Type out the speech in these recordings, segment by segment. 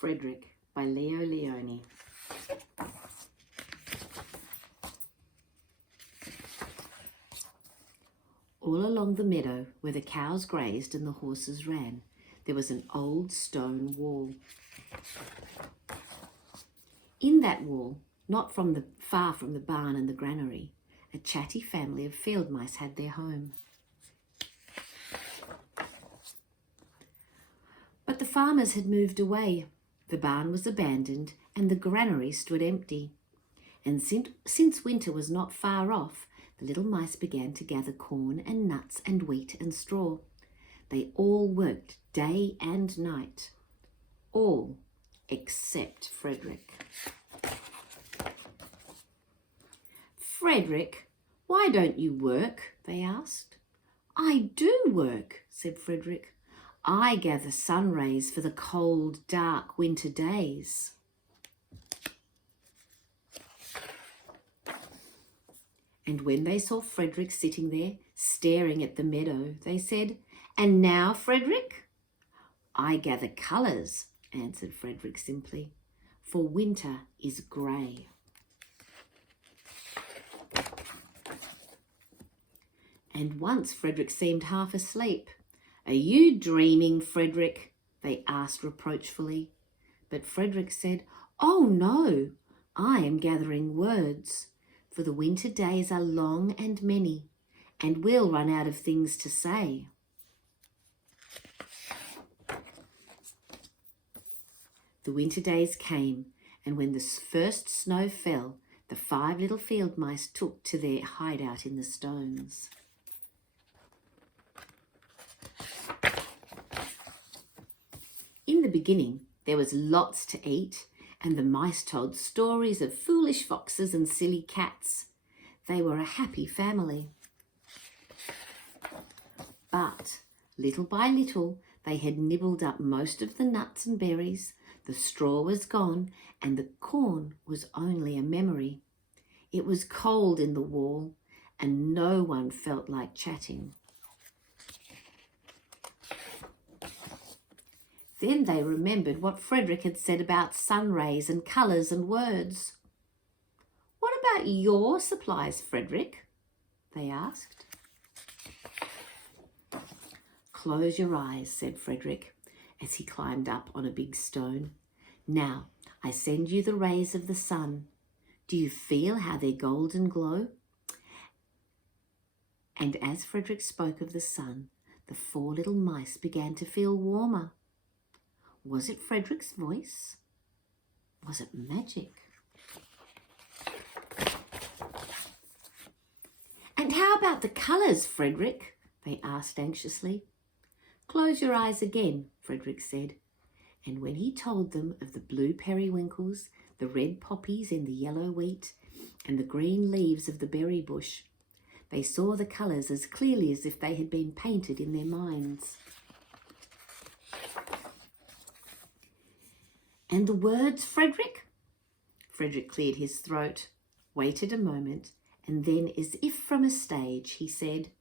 Frederick by Leo Lionni. All along the meadow where the cows grazed and the horses ran, there was an old stone wall. In that wall, not far from the barn and the granary, a chatty family of field mice had their home. But the farmers had moved away. The barn was abandoned and the granary stood empty. And since winter was not far off, the little mice began to gather corn and nuts and wheat and straw. They all worked day and night. All except Frederick. "Frederick, why don't you work?" they asked. "I do work," said Frederick. "I gather sun rays for the cold, dark winter days." And when they saw Frederick sitting there, staring at the meadow, they said, "And now, Frederick?" "I gather colours," answered Frederick simply, "for winter is grey." And once Frederick seemed half asleep. "Are you dreaming, Frederick?" they asked reproachfully. But Frederick said, "Oh no, I am gathering words, for the winter days are long and many, and we'll run out of things to say." The winter days came, and when the first snow fell, the 5 little field mice took to their hideout in the stones. In the beginning, there was lots to eat, and the mice told stories of foolish foxes and silly cats. They were a happy family. But little by little, they had nibbled up most of the nuts and berries, the straw was gone, and the corn was only a memory. It was cold in the wall, and no one felt like chatting. Then they remembered what Frederick had said about sun rays and colours and words. "What about your supplies, Frederick?" they asked. "Close your eyes," said Frederick, as he climbed up on a big stone. "Now I send you the rays of the sun. Do you feel how their golden glow?" And as Frederick spoke of the sun, the 4 little mice began to feel warmer. Was it Frederick's voice? Was it magic? "And how about the colours, Frederick?" they asked anxiously. "Close your eyes again," Frederick said. And when he told them of the blue periwinkles, the red poppies in the yellow wheat, and the green leaves of the berry bush, they saw the colours as clearly as if they had been painted in their minds. "And the words, Frederick?" Frederick cleared his throat, waited a moment, and then, as if from a stage, he said,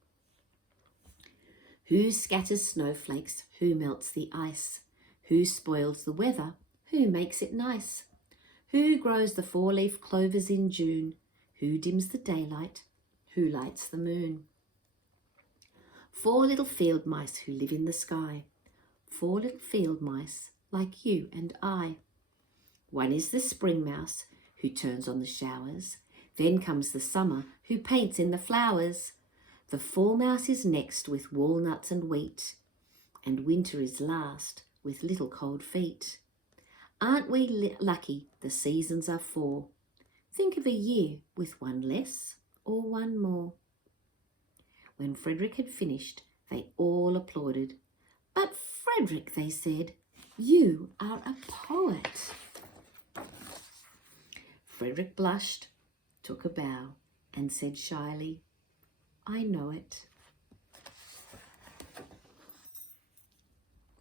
"Who scatters snowflakes? Who melts the ice? Who spoils the weather? Who makes it nice? Who grows the 4-leaf clovers in June? Who dims the daylight? Who lights the moon? 4 little field mice who live in the sky. 4 little field mice like you and I. One is the spring mouse who turns on the showers. Then comes the summer who paints in the flowers. The fall mouse is next with walnuts and wheat. And winter is last with little cold feet. Aren't we lucky the seasons are 4? Think of a year with 1 less or 1 more." When Frederick had finished, they all applauded. "But Frederick," they said, "you are a poet." Frederick blushed, took a bow, and said shyly, "I know it."